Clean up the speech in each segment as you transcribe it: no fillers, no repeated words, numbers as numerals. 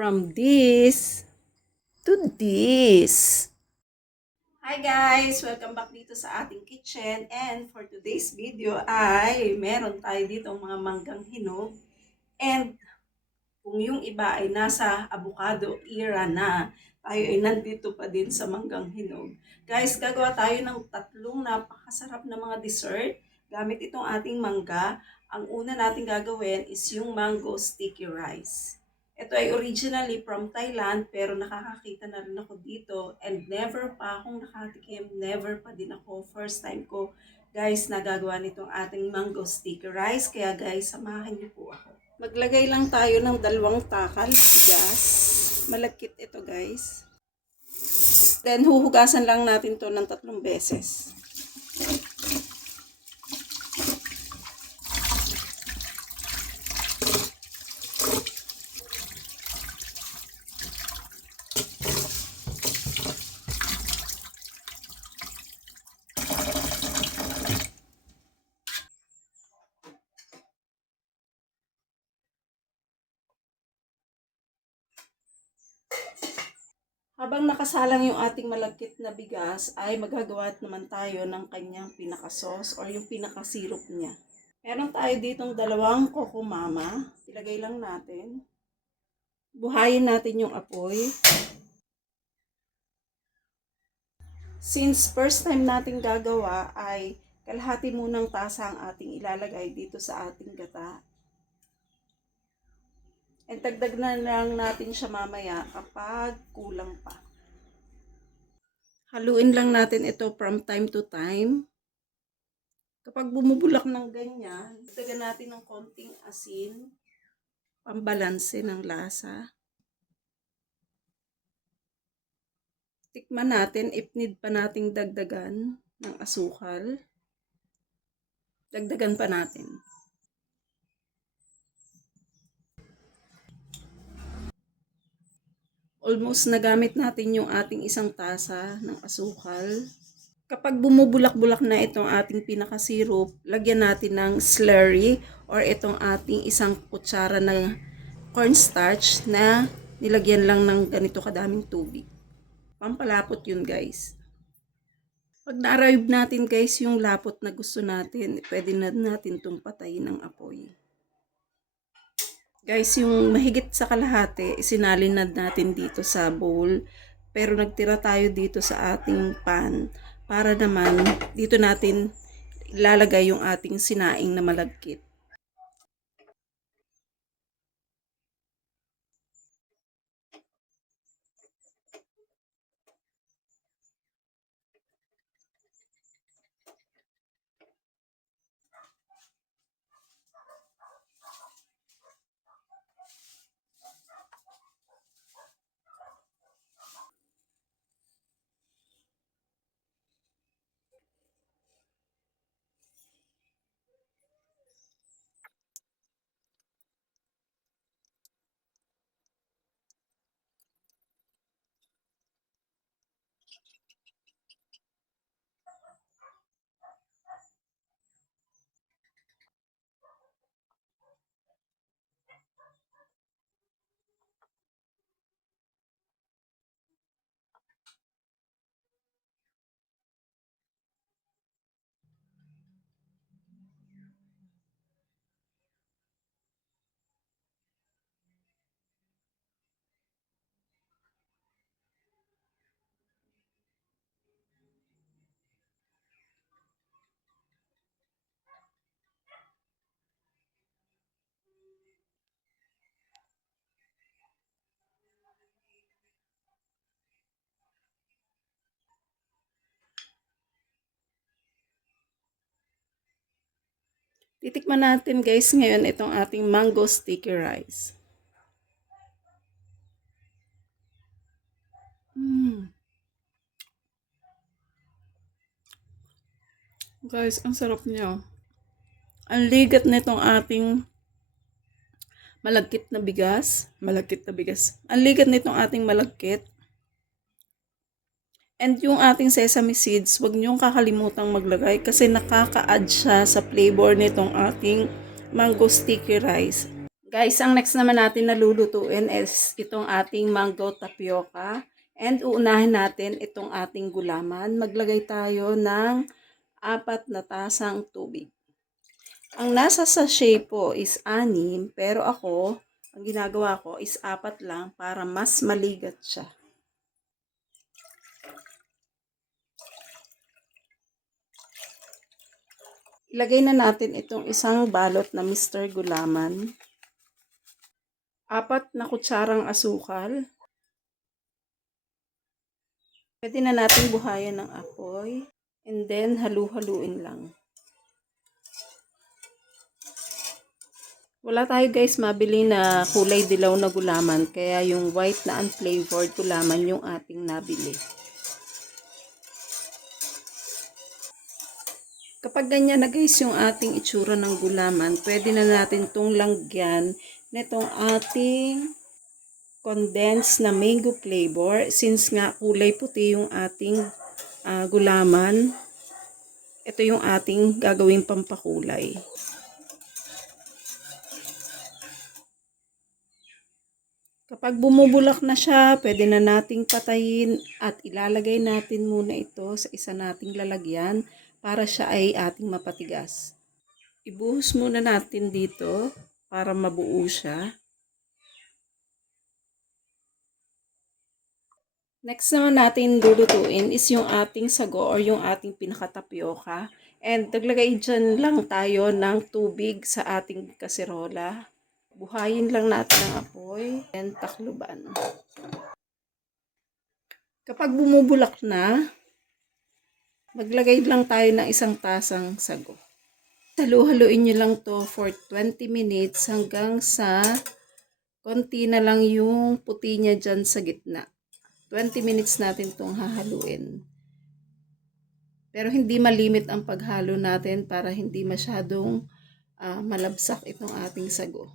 from this to this. Hi guys! Welcome back dito sa ating kitchen, and for today's video ay meron tayo dito mga manggang hinog, and kung yung iba ay nasa avocado era na, tayo ay nandito pa din sa manggang hinog. Guys, gagawa tayo ng tatlong napakasarap na mga dessert gamit itong ating mangga. Ang una natin gagawin is yung mango sticky rice. Ito ay originally from Thailand, pero nakakakita na rin ako dito and never pa akong nakatikim, never pa din ako, first time ko guys nagagawa nitong ating mango sticky rice. Kaya guys, samahan niyo po ako. Maglagay lang tayo ng 2 takal bigas. Malagkit ito guys. Then huhugasan lang natin to ng 3 beses. Habang nakasalang yung ating malagkit na bigas, ay magagawa naman tayo ng kanyang pinaka-sauce or yung pinaka-syrup niya. Meron tayo ditong 2 kokomama. Ilagay lang natin. Buhayin natin yung apoy. Since first time natin gagawa, ay kalahati munang tasa ang ating ilalagay dito sa ating gata. And dagdag na lang natin siya mamaya kapag kulang pa. Haluin lang natin ito from time to time. Kapag bumubulak ng ganyan, dagdagan natin ng konting asin, pambalanse ng lasa. Tikman natin if need pa nating dagdagan ng asukal. Dagdagan pa natin. Almost nagamit natin yung ating 1 tasa ng asukal. Kapag bumubulak-bulak na itong ating pinaka-syrup, lagyan natin ng slurry or itong ating 1 kutsara ng cornstarch na nilagyan lang ng ganito kadaming tubig. Pampalapot yun guys. Pag na-arrive natin guys yung lapot na gusto natin, pwede na natin itong patayin ng apoy. Guys, yung mahigit sa kalahati, isinalin na natin dito sa bowl. Pero nagtira tayo dito sa ating pan para naman dito natin ilalagay yung ating sinaing na malagkit. Titikman natin guys ngayon itong ating mango sticky rice. Guys, ang sarap niya. Ang ligat nitong ating malagkit na bigas. Ang ligat nitong ating malagkit. And yung ating sesame seeds, wag niyong kakalimutang maglagay kasi nakaka-add siya sa flavor nitong ating mango sticky rice. Guys, ang next naman natin na lulutuin is itong ating mango tapioca. And uunahin natin itong ating gulaman. Maglagay tayo ng 4 na tasang tubig. Ang nasa sachet po is 6, pero ako, ang ginagawa ko is 4 lang para mas maligat siya. Ilagay na natin itong isang balot na Mr. Gulaman. 4 na kutsarang asukal. Pwede na natin buhayan ng apoy. And then, halu-haluin lang. Wala tayo guys mabili na kulay dilaw na gulaman. Kaya yung white na unflavored gulaman yung ating nabili. Kapag ganyan na guys yung ating itsura ng gulaman, pwede na natin itong langyan nitong ating condensed na mango flavor. Since nga kulay puti yung ating gulaman, ito yung ating gagawing pampakulay. Kapag bumubulak na siya, pwede na nating patayin at ilalagay natin muna ito sa isa nating lalagyan para siya ay ating mapatigas. Ibuhos muna natin dito para mabuo siya. Next naman natin lulutuin is yung ating sago or yung ating pinakatapioka. And naglagay dyan lang tayo ng tubig sa ating kaserola. Buhayin lang natin ang apoy and takluban. Kapag bumubulak na, maglagay lang tayo ng 1 tasang sago. Halu-haluin nyo lang to for 20 minutes hanggang sa konti na lang yung puti niya dyan sa gitna. 20 minutes natin itong hahaluin. Pero hindi malimit ang paghalo natin para hindi masyadong malabsak itong ating sago.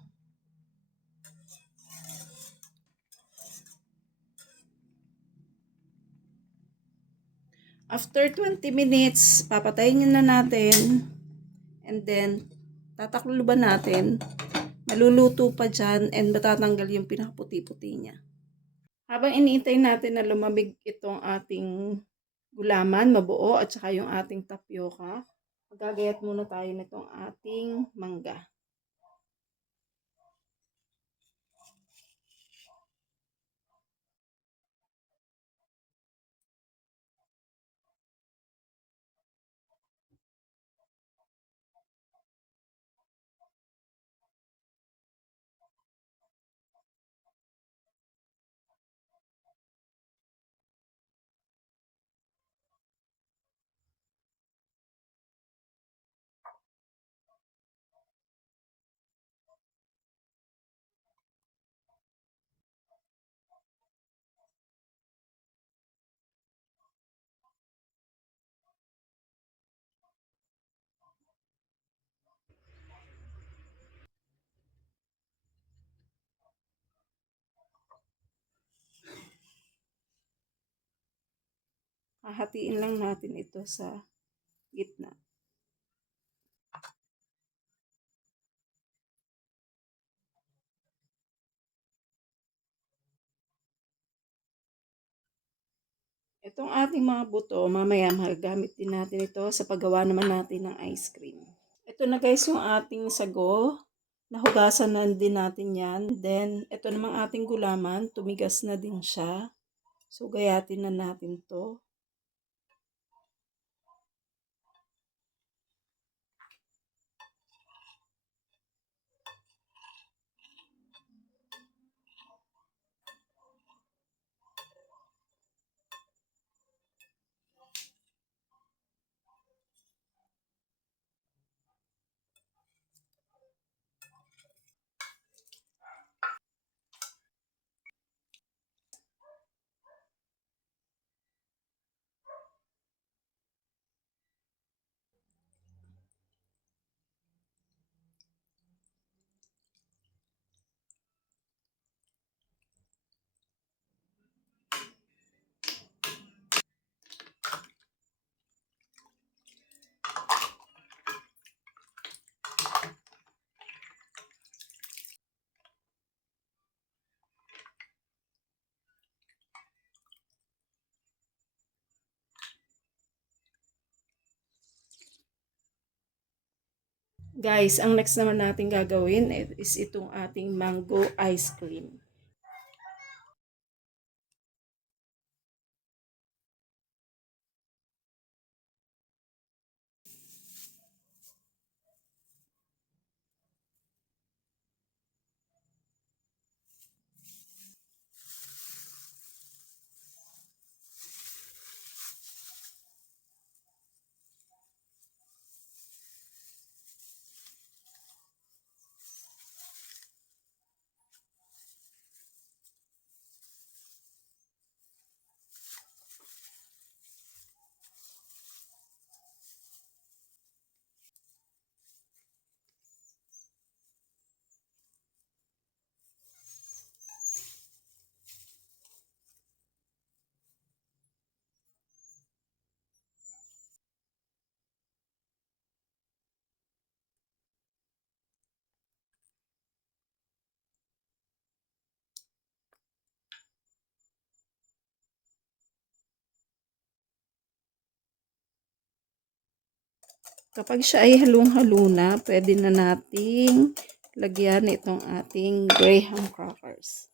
After 20 minutes, papatayin na natin. And then, tatakluban natin. Maluluto pa dyan and matatanggal yung pinakaputi-puti niya. Habang iniintay natin na lumamig itong ating gulaman, mabuo at saka yung ating tapioca, magagayat muna tayo nitong ating mangga. Hahatiin lang natin ito sa gitna. Itong ating mga buto, mamaya magagamit din natin ito sa paggawa naman natin ng ice cream. Ito na guys yung ating sago. Nahugasan na din natin yan. Then, ito namang ating gulaman. Tumigas na din siya. So, gayatin na natin to. Guys, ang next naman natin gagawin is itong ating mango ice cream. Kapag siya ay halong-halo na, pwede na nating lagyan itong ating graham crackers.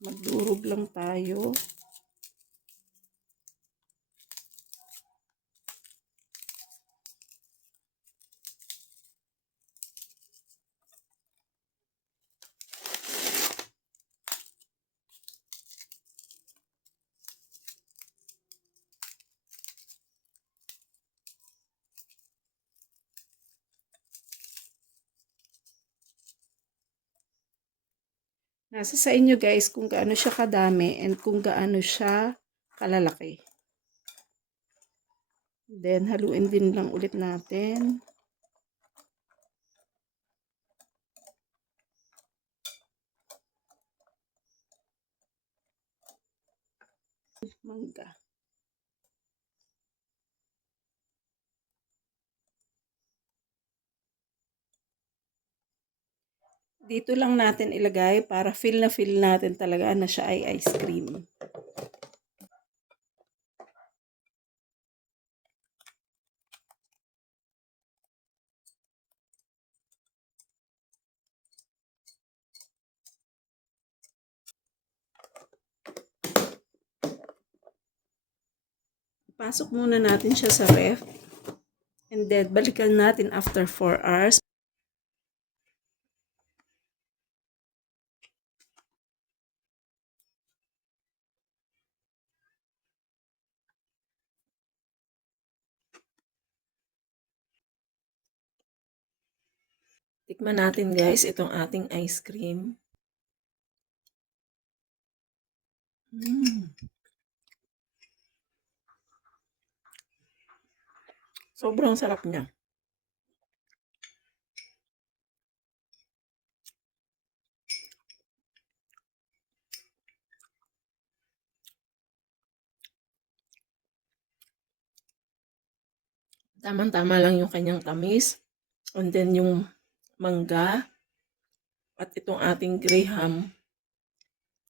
Magdurog lang tayo. Nasa sa inyo guys kung gaano siya kadami and kung gaano siya kalalaki. Then, haluin din lang ulit natin. Mangga. Dito lang natin ilagay para feel natin talaga na siya ay ice cream. Pasok muna natin siya sa ref. And then, balikan natin after 4 hours. Tikman natin guys itong ating ice cream. Sobrang sarap niya. Tamang-tama lang yung kanyang tamis. And then yung mangga at itong ating graham.